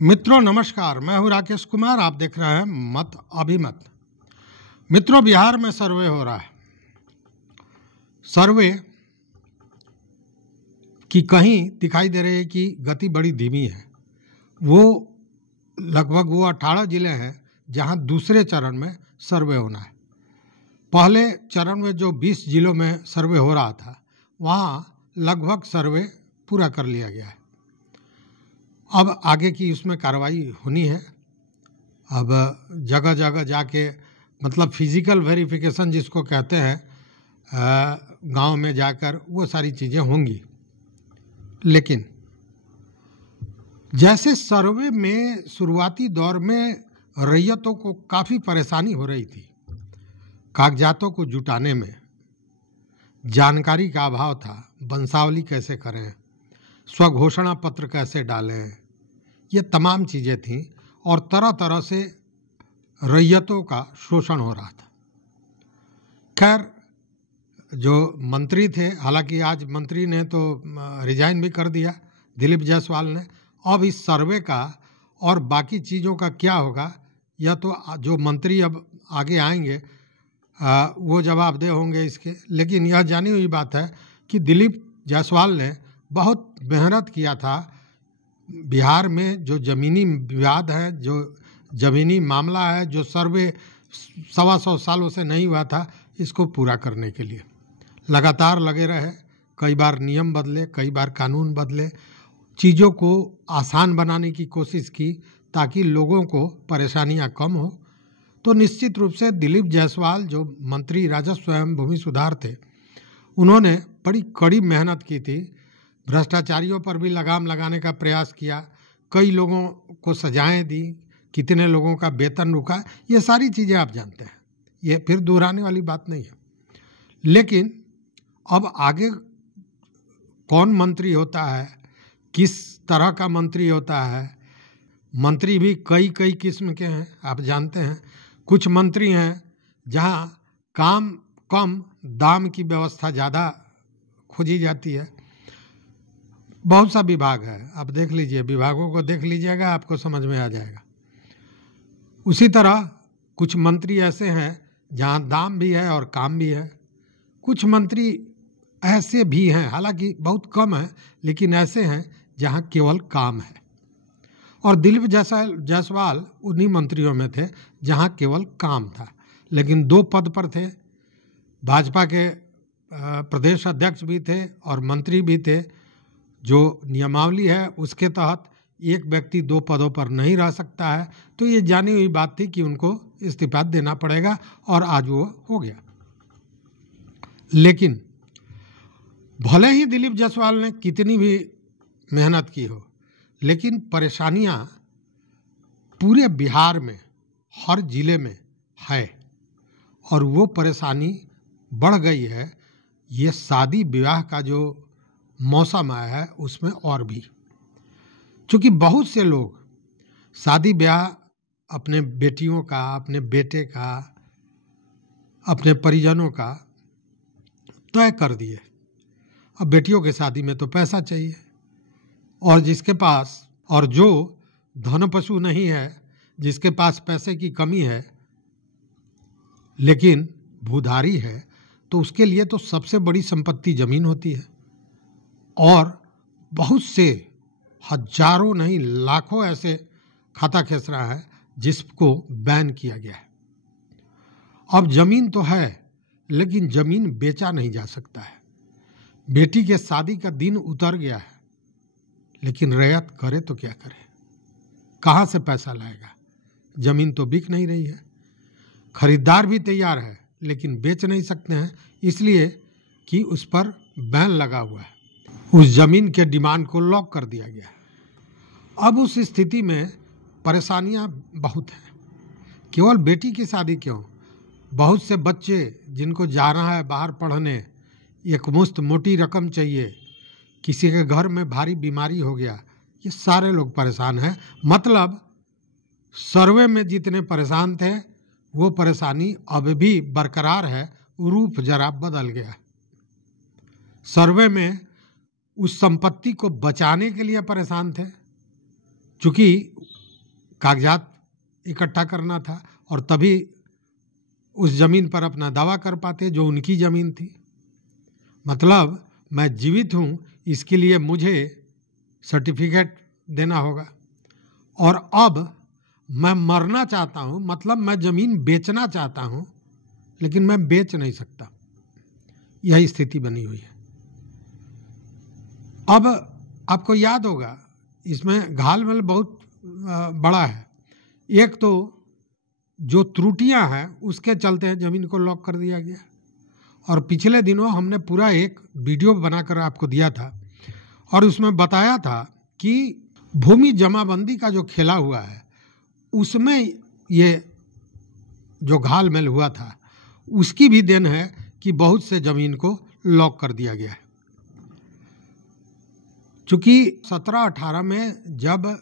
मित्रों नमस्कार, मैं हूं राकेश कुमार। आप देख रहे हैं मत अभिमत। मित्रों, बिहार में सर्वे हो रहा है। सर्वे की कहीं दिखाई दे रही है कि गति बड़ी धीमी है। वो लगभग 18 जिले हैं जहां दूसरे चरण में सर्वे होना है। पहले चरण में जो 20 जिलों में सर्वे हो रहा था, वहां लगभग सर्वे पूरा कर लिया गया है। अब आगे की उसमें कार्रवाई होनी है। अब जगह जगह जाके मतलब फिजिकल वेरिफिकेशन जिसको कहते हैं, गांव में जाकर वो सारी चीज़ें होंगी। लेकिन जैसे सर्वे में शुरुआती दौर में रैयतों को काफ़ी परेशानी हो रही थी, कागजातों को जुटाने में जानकारी का अभाव था। वंशावली कैसे करें, स्वघोषणा पत्र कैसे डालें, ये तमाम चीज़ें थीं और तरह तरह से रैयतों का शोषण हो रहा था। खैर, जो मंत्री थे, हालांकि आज मंत्री ने तो रिजाइन भी कर दिया, दिलीप जायसवाल ने। अब इस सर्वे का और बाकी चीज़ों का क्या होगा, यह तो जो मंत्री अब आगे आएंगे वो जवाबदेह होंगे इसके। लेकिन यह जानी हुई बात है कि दिलीप जायसवाल ने बहुत मेहनत किया था। बिहार में जो ज़मीनी विवाद है, जो ज़मीनी मामला है, जो सर्वे 125 सालों से नहीं हुआ था, इसको पूरा करने के लिए लगातार लगे रहे। कई बार नियम बदले, कई बार कानून बदले, चीज़ों को आसान बनाने की कोशिश की ताकि लोगों को परेशानियां कम हो। तो निश्चित रूप से दिलीप जायसवाल जो मंत्री राजस्व एवं भूमि सुधार थे, उन्होंने बड़ी कड़ी मेहनत की थी। भ्रष्टाचारियों पर भी लगाम लगाने का प्रयास किया, कई लोगों को सजाएं दी, कितने लोगों का वेतन रुका, ये सारी चीज़ें आप जानते हैं, ये फिर दोहराने वाली बात नहीं है। लेकिन अब आगे कौन मंत्री होता है, किस तरह का मंत्री होता है, मंत्री भी कई कई किस्म के हैं, आप जानते हैं। कुछ मंत्री हैं जहां काम कम, दाम की व्यवस्था ज़्यादा खोजी जाती है। बहुत सा विभाग है, आप देख लीजिए, विभागों को देख लीजिएगा, आपको समझ में आ जाएगा। उसी तरह कुछ मंत्री ऐसे हैं जहां दाम भी है और काम भी है। कुछ मंत्री ऐसे भी हैं, हालांकि बहुत कम है, लेकिन ऐसे हैं जहां केवल काम है। और दिलीप जायसवाल उन्हीं मंत्रियों में थे जहां केवल काम था। लेकिन 2 पद पर थे, भाजपा के प्रदेश अध्यक्ष भी थे और मंत्री भी थे। जो नियमावली है उसके तहत एक व्यक्ति 2 पदों पर नहीं रह सकता है। तो ये जानी हुई बात थी कि उनको इस्तीफा देना पड़ेगा और आज वो हो गया। लेकिन भले ही दिलीप जायसवाल ने कितनी भी मेहनत की हो, लेकिन परेशानियां पूरे बिहार में हर जिले में है और वो परेशानी बढ़ गई है। ये शादी विवाह का जो मौसम आया है उसमें और भी, क्योंकि बहुत से लोग शादी ब्याह अपने बेटियों का, अपने बेटे का, अपने परिजनों का तय कर दिए। अब बेटियों की शादी में तो पैसा चाहिए, और जिसके पास, और जो धन पशु नहीं है, जिसके पास पैसे की कमी है लेकिन भूधारी है, तो उसके लिए तो सबसे बड़ी संपत्ति जमीन होती है। और बहुत से हजारों नहीं लाखों ऐसे खाता खेसरा है जिसको बैन किया गया है। अब जमीन तो है, लेकिन जमीन बेचा नहीं जा सकता है। बेटी के शादी का दिन उतर गया है, लेकिन रैयत करे तो क्या करे, कहाँ से पैसा लाएगा? जमीन तो बिक नहीं रही है। खरीदार भी तैयार है, लेकिन बेच नहीं सकते हैं, इसलिए कि उस पर बैन लगा हुआ है। उस जमीन के डिमांड को लॉक कर दिया गया है। अब उस स्थिति में परेशानियां बहुत हैं। केवल बेटी की शादी क्यों, बहुत से बच्चे जिनको जाना है बाहर पढ़ने, एक मुश्त मोटी रकम चाहिए, किसी के घर में भारी बीमारी हो गया, ये सारे लोग परेशान हैं। मतलब सर्वे में जितने परेशान थे वो परेशानी अब भी बरकरार है, रूप जरा बदल गया। सर्वे में उस संपत्ति को बचाने के लिए परेशान थे, चूँकि कागजात इकट्ठा करना था और तभी उस ज़मीन पर अपना दावा कर पाते जो उनकी ज़मीन थी। मतलब मैं जीवित हूँ, इसके लिए मुझे सर्टिफिकेट देना होगा। और अब मैं मरना चाहता हूँ, मतलब मैं ज़मीन बेचना चाहता हूँ, लेकिन मैं बेच नहीं सकता। यही स्थिति बनी हुई है। अब आपको याद होगा, इसमें घालमेल बहुत बड़ा है। एक तो जो त्रुटियां हैं उसके चलते ज़मीन को लॉक कर दिया गया। और पिछले दिनों हमने पूरा एक वीडियो बनाकर आपको दिया था और उसमें बताया था कि भूमि जमाबंदी का जो खेला हुआ है उसमें ये जो घालमेल हुआ था उसकी भी देन है कि बहुत से ज़मीन को लॉक कर दिया गया है। चूँकि 17-18 में जब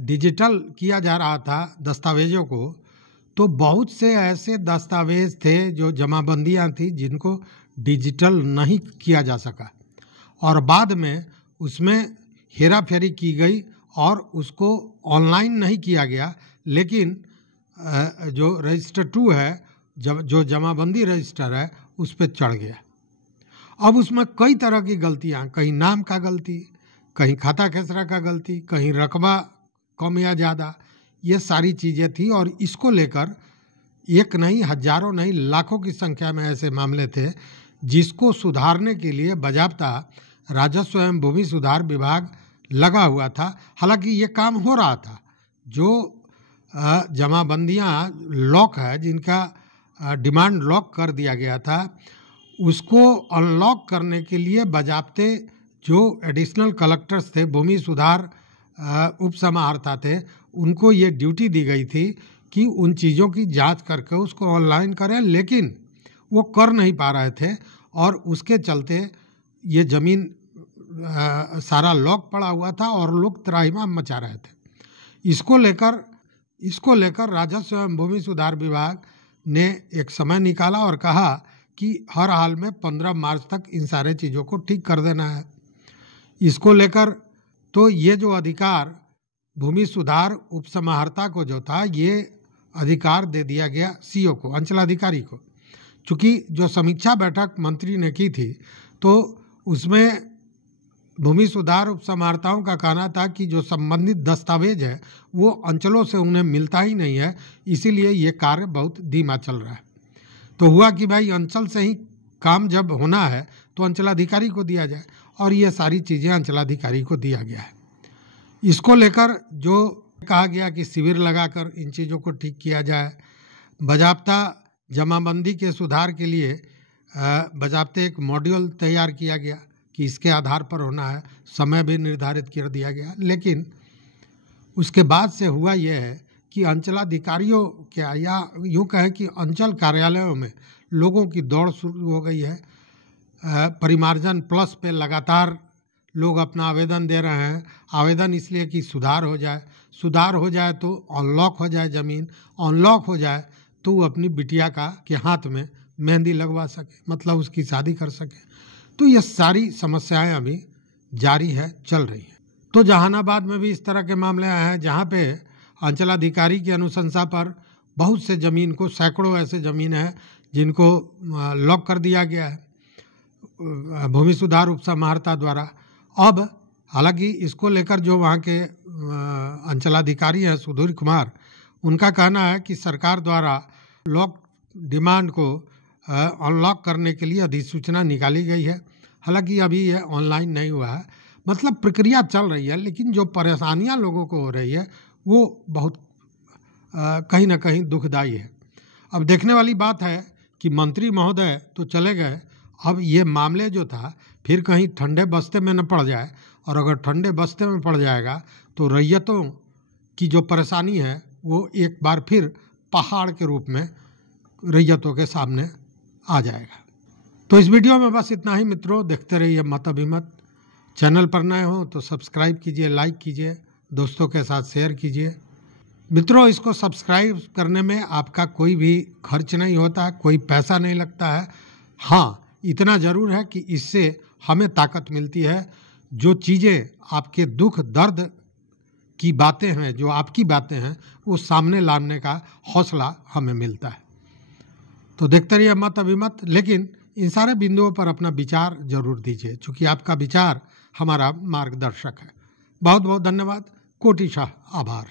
डिजिटल किया जा रहा था दस्तावेज़ों को, तो बहुत से ऐसे दस्तावेज़ थे जो जमाबंदियाँ थी जिनको डिजिटल नहीं किया जा सका और बाद में उसमें हेरा फेरी की गई और उसको ऑनलाइन नहीं किया गया, लेकिन जो रजिस्टर 2 है, जो जमाबंदी रजिस्टर है, उस पर चढ़ गया। अब उसमें कई तरह की गलतियाँ, कहीं नाम का गलती, कहीं खाता खेसरा का गलती, कहीं रकबा कम या ज़्यादा, ये सारी चीज़ें थी। और इसको लेकर एक नहीं, हजारों नहीं, लाखों की संख्या में ऐसे मामले थे जिसको सुधारने के लिए बाज़ाब्ता राजस्व एवं भूमि सुधार विभाग लगा हुआ था। हालांकि ये काम हो रहा था। जो जमाबंदियाँ लॉक है, जिनका डिमांड लॉक कर दिया गया था, उसको अनलॉक करने के लिए बाज़ाब्ते जो एडिशनल कलेक्टर्स थे, भूमि सुधार उप समाहर्ता थे, उनको ये ड्यूटी दी गई थी कि उन चीज़ों की जांच करके उसको ऑनलाइन करें, लेकिन वो कर नहीं पा रहे थे और उसके चलते ये ज़मीन सारा लॉक पड़ा हुआ था और लोग त्राहिमाम मचा रहे थे। इसको लेकर राजस्व एवं भूमि सुधार विभाग ने एक समय निकाला और कहा कि हर हाल में 15 मार्च तक इन सारे चीज़ों को ठीक कर देना है। इसको लेकर तो ये जो अधिकार भूमि सुधार उप समाहर्ता को जो था, ये अधिकार दे दिया गया सीओ को, अंचलाधिकारी को। चूँकि जो समीक्षा बैठक मंत्री ने की थी, तो उसमें भूमि सुधार उप समाहर्ताओं का कहना था कि जो संबंधित दस्तावेज है वो अंचलों से उन्हें मिलता ही नहीं है, इसीलिए ये कार्य बहुत धीमा चल रहा है। तो हुआ कि भाई अंचल से ही काम जब होना है तो अंचलाधिकारी को दिया जाए, और ये सारी चीज़ें अंचलाधिकारी को दिया गया है। इसको लेकर जो कहा गया कि शिविर लगाकर इन चीज़ों को ठीक किया जाए, बाज़ाब्ता जमाबंदी के सुधार के लिए बाज़ाब्ते एक मॉड्यूल तैयार किया गया कि इसके आधार पर होना है, समय भी निर्धारित कर दिया गया। लेकिन उसके बाद से हुआ यह है कि अंचलाधिकारियों क्या, या यूँ कहें कि अंचल कार्यालयों में लोगों की दौड़ शुरू हो गई है। परिमार्जन प्लस पे लगातार लोग अपना आवेदन दे रहे हैं। आवेदन इसलिए कि सुधार हो जाए तो अनलॉक हो जाए ज़मीन, अनलॉक हो जाए तो वो अपनी बिटिया के हाथ में मेहंदी लगवा सके, मतलब उसकी शादी कर सके। तो ये सारी समस्याएं अभी जारी है, चल रही हैं। तो जहानाबाद में भी इस तरह के मामले आए हैं जहाँ पे अंचलाधिकारी की अनुशंसा पर बहुत से ज़मीन को, सैकड़ों ऐसे ज़मीन है जिनको लॉक कर दिया गया है भूमि सुधार उप समाहर्ता द्वारा। अब हालांकि इसको लेकर जो वहाँ के अंचलाधिकारी हैं सुधीर कुमार, उनका कहना है कि सरकार द्वारा लॉक डिमांड को अनलॉक करने के लिए अधिसूचना निकाली गई है। हालांकि अभी ये ऑनलाइन नहीं हुआ है, मतलब प्रक्रिया चल रही है, लेकिन जो परेशानियां लोगों को हो रही है वो बहुत कहीं ना कहीं दुखदाई है। अब देखने वाली बात है कि मंत्री महोदय तो चले गए, अब ये मामले जो था फिर कहीं ठंडे बस्ते में न पड़ जाए, और अगर ठंडे बस्ते में पड़ जाएगा तो रैयतों की जो परेशानी है वो एक बार फिर पहाड़ के रूप में रैयतों के सामने आ जाएगा। तो इस वीडियो में बस इतना ही मित्रों। देखते रहिए मत अभिमत। चैनल पर नए हो तो सब्सक्राइब कीजिए, लाइक कीजिए, दोस्तों के साथ शेयर कीजिए। मित्रों, इसको सब्सक्राइब करने में आपका कोई भी खर्च नहीं होता है, कोई पैसा नहीं लगता है। हाँ, इतना ज़रूर है कि इससे हमें ताकत मिलती है। जो चीज़ें आपके दुख दर्द की बातें हैं, जो आपकी बातें हैं, वो सामने लाने का हौसला हमें मिलता है। तो देखते रहिए मत अभिमत, लेकिन इन सारे बिंदुओं पर अपना विचार जरूर दीजिए, क्योंकि आपका विचार हमारा मार्गदर्शक है। बहुत बहुत धन्यवाद, कोटिशाह आभार।